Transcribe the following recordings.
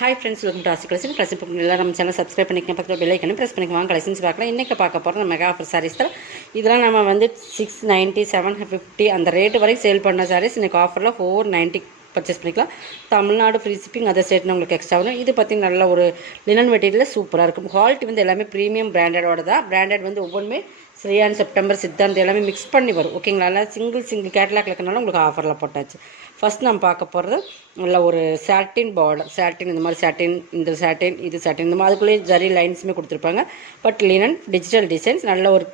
Hi friends, welcome to ஆசி collection. Collection எல்லாம் நம்ம சேனல் சப்ஸ்கிரைப் பண்ணிக்கணும், பக்கத்தில் பெல் ஐக்கனை ப்ரெஸ் பண்ணிக்குவாங்க. கலெக்ஷன்ஸ் பார்க்கலாம். இன்றைக்கி பார்க்க போகிறோம் நம்ம மெகா ஆஃபர் சாரீஸ் தான். இதெல்லாம் நம்ம வந்து 690, 750 அந்த ரேட்டு வரைக்கும் சேல் பண்ண சாரீஸ் இன்றைக்கி ஆஃபரில் 490 பர்ச்சேஸ் பண்ணிக்கலாம். தமிழ்நாடு ஃப்ரீ ஷிப்பிங், அதர் ஸ்டேட்னு உங்களுக்கு எக்ஸ்ட்ரா வரும். இது பார்த்திங்கன்னா நல்ல ஒரு லினன் மெட்டீரியல் சூப்பராக இருக்கும். குவாலிட்டி வந்து எல்லாமே ப்ரீமியம் பிராண்டடோட தான். பிராண்டட் வந்து ஒவ்வொன்றுமே ஸ்ரீயான், செப்டம்பர், சித்தாந்த் எல்லாமே மிக்ஸ் பண்ணி வரும். ஓகேங்களா? எல்லாம் சிங்கிள் கேட்லாக் இருக்கனால உங்களுக்கு ஆஃபரில் போட்டாச்சு. ஃபஸ்ட் நம்ம பார்க்க போகிறது நல்ல ஒரு சாட்டின் பார்டர். சாட்டின் இந்த மாதிரி சாட்டின், இந்த சாட்டின், இது சாட்டின், இந்த மாதிரி அதுக்குள்ளேயே ஜரி லைன்ஸுமே கொடுத்துருப்பாங்க. பட் லினன் டிஜிட்டல் டிசைன்ஸ் நல்ல ஒரு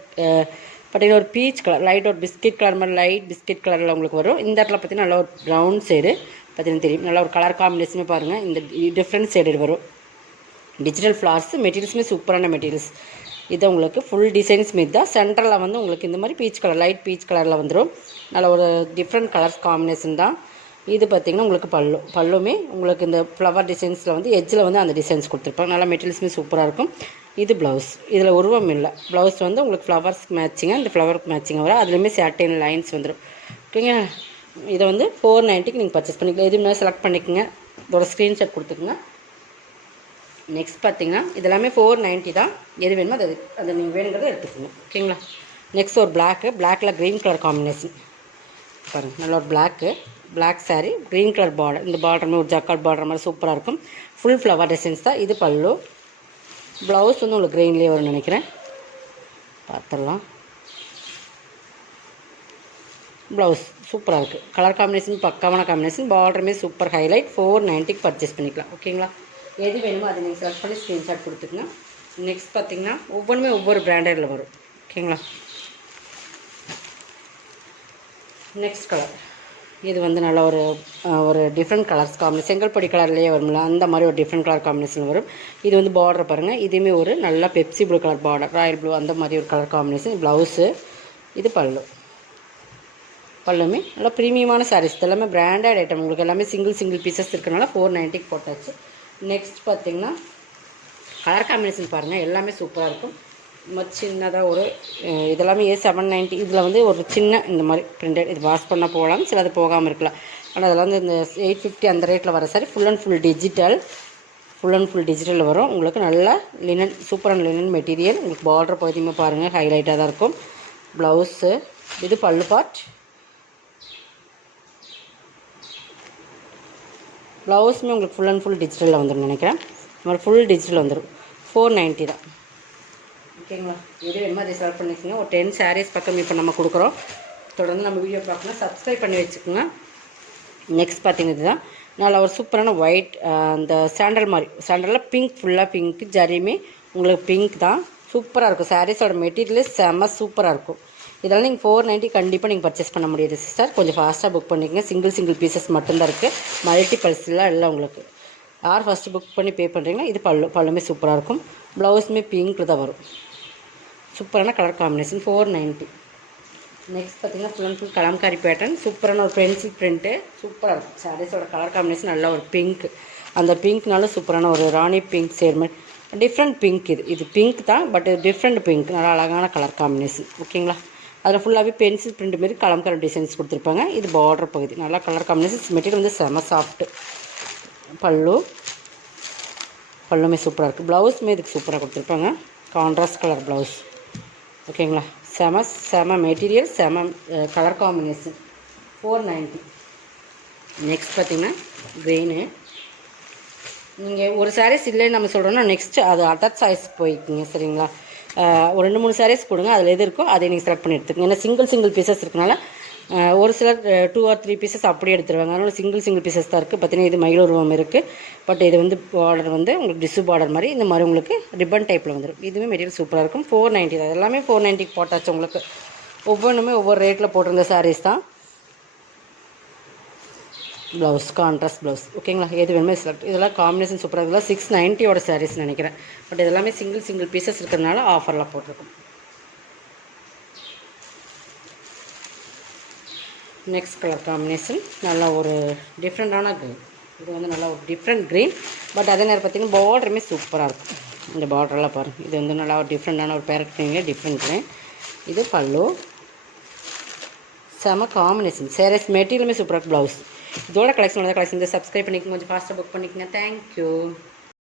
பார்த்தீங்கன்னா ஒரு பீச் கலர், லைட் ஒரு பிஸ்கெட் கலர் மாதிரி லைட் பிஸ்கெட் கலரில் உங்களுக்கு வரும். இந்த இடத்துல பார்த்தீங்கன்னா நல்ல ஒரு ப்ரௌன் ஷேடு பார்த்தீங்கன்னா தெரியும். நல்ல ஒரு கலர் காம்பினேஷனே பாருங்கள். இந்த டிஃப்ரெண்ட் ஷேடு வரும். டிஜிட்டல் ஃப்ளார்ஸ் மெட்டீரியல்ஸுமே சூப்பரான மெட்டீரியல்ஸ். இது உங்களுக்கு ஃபுல் டிசைன்ஸ் மீது தான். சென்டரில் வந்து உங்களுக்கு இந்த மாதிரி பீச் கலர், லைட் பீச் கலரில் வந்துடும். நல்ல ஒரு டிஃப்ரெண்ட் கலர்ஸ் காம்பினேஷன் தான். இது பார்த்திங்கன்னா உங்களுக்கு பல்லுமே உங்களுக்கு இந்த ஃப்ளவர் டிசைன்ஸில் வந்து எட்ஜில் வந்து அந்த டிசைன்ஸ் கொடுத்துருப்பாங்க. நல்லா மெட்டீரியல்ஸுமே சூப்பராக இருக்கும். இது ப்ளவுஸ். இதில் உருவம் இல்லை. ப்ளவுஸ் வந்து உங்களுக்கு ஃப்ளவர்ஸ்க்கு மேட்சிங்காக இந்த ஃப்ளவருக்கு மேட்சிங்காக வரும். அதுலேயுமே சாட்டின் லைன்ஸ் வந்துடும். ஓகேங்க. இதை வந்து 490க்கு நீங்கள் பர்ச்சேஸ் பண்ணிக்கலாம். எது முன்னாடி செலக்ட் பண்ணிக்கோங்க. இதோட ஸ்க்ரீன்ஷாட் கொடுத்துக்குங்க. நெக்ஸ்ட் பார்த்தீங்கன்னா இதெல்லாமே 490 தான். எது வேணுமோ அதை நீங்கள் வேணுங்கிறத எடுத்துக்கோங்க. ஓகேங்களா? நெக்ஸ்ட் ஒரு பிளாக்கில் க்ரீன் கலர் காம்பினேஷன் பாருங்கள். நல்ல ஒரு black sari, green colour border. இந்த பார்டருமே ஒரு ஜக்கார்ட் பார்டர் மாதிரி சூப்பராக இருக்கும். ஃபுல் ஃப்ளவர் டிசைன்ஸ் தான். இது பல்லு. ப்ளவுஸ் வந்து உங்களுக்கு க்ரீன்லேயே வரும்னு நினைக்கிறேன். பார்த்துடலாம். ப்ளவுஸ் சூப்பராக இருக்குது. கலர் காம்பினேஷன் பக்காவான காம்பினேஷன். பார்டருமே சூப்பர் ஹைலைட். 490க்கு பர்ச்சேஸ் பண்ணிக்கலாம். ஓகேங்களா? எது வேணுமோ அதை நீங்கள் செலக்ட் பண்ணி ஸ்க்ரீன்ஷாட் கொடுத்துக்குங்க. நெக்ஸ்ட் பார்த்தீங்கன்னா ஒவ்வொன்றுமே ஒவ்வொரு பிராண்டடில் வரும். ஓகேங்களா? Next colour. இது வந்து நல்ல ஒரு டிஃப்ரெண்ட் கலர்ஸ் காம்பினேஷன். செங்கல்படி கலர்லேயே வரும்ல, அந்த மாதிரி ஒரு டிஃப்ரெண்ட் கலர் காம்பினேஷன் வரும். இது வந்து பார்டர் பாருங்கள். இதுவுமே ஒரு நல்ல Pepsi blue colour border, Royal blue அந்த மாதிரி ஒரு கலர் காம்பினேஷன். ப்ளவுஸு. இது பல்லுமே நல்லா ப்ரீமியமான சாரீஸ். எல்லாமே பிராண்டட் ஐட்டம். உங்களுக்கு எல்லாமே சிங்கிள் பீசஸ் இருக்கிறனால 490க்கு போட்டாச்சு. நெக்ஸ்ட் பார்த்திங்கன்னா கலர் காம்பினேஷன் பாருங்கள். எல்லாமே சூப்பராக இருக்கும். சின்னதாக ஒரு இதெல்லாமே 790. இதில் வந்து ஒரு சின்ன இந்த மாதிரி பிரிண்டட். இது வாஷ் பண்ணால் போகலாம், சில அது போகாமல் இருக்கலாம். ஆனால் அதெல்லாம் வந்து இந்த 850 அந்த ரேட்டில் வர sorry full and full digital வரும். உங்களுக்கு நல்ல லினன், சூப்பரான லினன் மெட்டீரியல். உங்களுக்கு பார்டர் பகுதியுமே பாருங்கள் ஹைலைட்டாக தான் இருக்கும். ப்ளவுஸு. இது பல்லு பார்ட். ப்ளவுஸுமே உங்களுக்கு ஃபுல் அண்ட் ஃபுல் டிஜிட்டலில் வந்துடும் நினைக்கிறேன். இந்த மாதிரி ஃபுல் டிஜிட்டல் வந்துடும். 490 தான். ஓகேங்களா? இது வேணுமா அதை செலக்ட் பண்ணிக்கோங்க. ஒரு 10 சாரீஸ் பக்கம் இப்போ நம்ம கொடுக்குறோம். தொடர்ந்து நம்ம வீடியோ பார்க்கணும். சப்ஸ்கிரைப் பண்ணி வச்சுக்கோங்க. நெக்ஸ்ட் பார்த்தீங்கன்னா இதுதான் நல்லா ஒரு சூப்பரான ஒயிட், அந்த சாண்டலில் பிங்க், ஃபுல்லாக பிங்க் ஜரியுமே உங்களுக்கு பிங்க் தான். சூப்பராக இருக்கும். சாரீஸோட மெட்டீரியலே செம்ம சூப்பராக இருக்கும். இதெல்லாம் நீங்கள் 490 கண்டிப்பாக நீங்கள் பர்ச்சேஸ் பண்ண முடியாது சிஸ்டர். கொஞ்சம் ஃபாஸ்ட்டாக புக் பண்ணிக்கோங்க. சிங்கிள் பீசஸ் மட்டும்தான் இருக்குது. மல்டிபல்ஸ்லாம் இல்லை உங்களுக்கு. யார் ஃபஸ்ட்டு புக் பண்ணி பே பண்ணுறீங்களோ. இது பல்லுமே சூப்பராக இருக்கும். ப்ளவுஸுமே பிங்க்கில் தான் வரும். சூப்பரான கலர் காம்பினேஷன். 490. நெக்ஸ்ட் பார்த்திங்கன்னா full and full Kalamkari pattern. சூப்பரான ஒரு பென்சில் பிரிண்ட்டு சூப்பராக இருக்கும். சாரீஸோட கலர் காம்பினேஷன் நல்லா ஒரு பிங்க். அந்த பிங்க்னாலும் சூப்பரான ஒரு ராணி பிங்க் சேர்மன். Different pink. இது பிங்க் தான், பட் டிஃப்ரெண்ட் பிங்க். நல்லா அழகான கலர் காம்பினேஷன். ஓகேங்களா? அதில் ஃபுல்லாகவே பென்சில் பிரிண்ட் மாரி கலம்காரி டிசைன்ஸ் கொடுத்துருப்பாங்க. இது பார்டர் பகுதி. நல்லா கலர் காம்பினேஷன். மெட்டீரியல் வந்து செம சாஃப்ட்டு. பல்லுமே சூப்பராக இருக்குது. ப்ளவுஸுமே இதுக்கு சூப்பராக கொடுத்துருப்பாங்க. Contrast colour blouse. ஓகேங்களா? செம மெட்டீரியல், செம கலர் காம்பினேஷன். 490. நெக்ஸ்ட் பார்த்திங்கன்னா க்ரீனு. நீங்கள் ஒரு சாரீஸ் இல்லைன்னு நம்ம சொல்கிறோன்னா நெக்ஸ்ட்டு அது அதர் சாய்ஸ் போய்க்குங்க. சரிங்களா? ஒரு 2-3 சாரீஸ் கொடுங்க. அதில் எது இருக்கோ அதை நீங்கள் செலக்ட் பண்ணி எடுத்துக்கோங்க. ஏன்னா சிங்கிள் பீசஸ் இருக்கனால ஒரு சிலர் 2 or 3 பீசஸ் அப்படியே எடுத்துருவாங்க. அதனால் சிங்கிள் பீசஸ் தான் இருக்குது. பார்த்தீங்கன்னா இது மயில் உருவம் இருக்குது. பட் இது வந்து பார்டர் வந்து உங்களுக்கு டிஷ்யூ பார்டர் மாதிரி இந்த மாதிரி உங்களுக்கு ரிப்பன் டைப்பில் வந்துடும். இதுவுமே மெட்டீரியல் சூப்பராக இருக்கும். 490 தான். எல்லாமே 490 போட்டாச்சு. உங்களுக்கு ஒவ்வொன்றுமே ஒவ்வொரு ரேட்டில் போட்டிருந்த சாரீஸ் தான். Blouse contrast blouse. ஓகேங்களா? எது வேணுமே செலக்ட். இதெல்லாம் காம்பினேஷன் சூப்பராக. இதெல்லாம் 690 சாரீஸ் நினைக்கிறேன். பட் இதெல்லாமே சிங்கிள் பீசஸ் இருக்கிறதுனால ஆஃபரில் போட்டிருக்கும். நெக்ஸ்ட் கலர் காம்பினேஷன் நல்லா ஒரு டிஃப்ரெண்ட்டான க்ரீன். இது வந்து நல்லா ஒரு டிஃப்ரெண்ட் க்ரீன். பட் அதே நேரம் பார்த்திங்கன்னா பார்டருமே சூப்பராக இருக்கும். இந்த பார்டரெல்லாம் பாருங்கள். இது வந்து நல்லா ஒரு டிஃப்ரெண்ட்டான ஒரு பேரட் க்ரீன்லேயே டிஃப்ரெண்ட் க்ரீன். இது பல்லு. செம காம்பினேஷன். சாரீஸ் மெட்டீரியலுமே சூப்பராக. ப்ளவுஸ். இதோட கலெக்ஷன் சப்ஸ்கிரைப் பண்ணிக்கோங்க, கொஞ்சம் ஃபாஸ்ட்டாக புக் பண்ணிக்கோங்க. தேங்க்யூ.